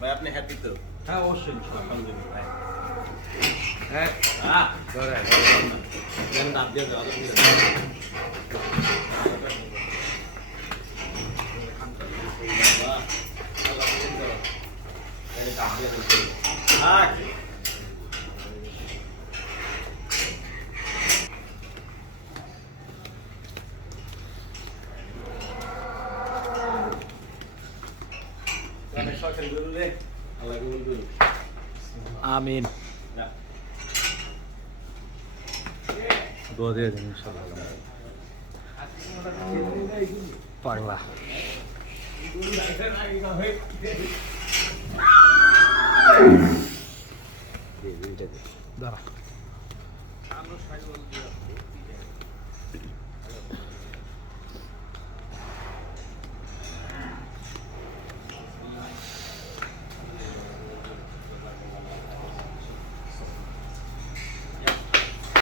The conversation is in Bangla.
ভাই আপনি হ্যাপি তো? হ্যাঁ অবশ্যই আলহামদুলিল্লাহ ভাই। হ্যাঁ ধরে দেন দাঁত দিয়ে দাও সরকারি গরু রে আল্লাহ কবুল করুন। আমিন। দোয়া দিয়ে দিন ইনশাআল্লাহ। পাগলা দাঁড়া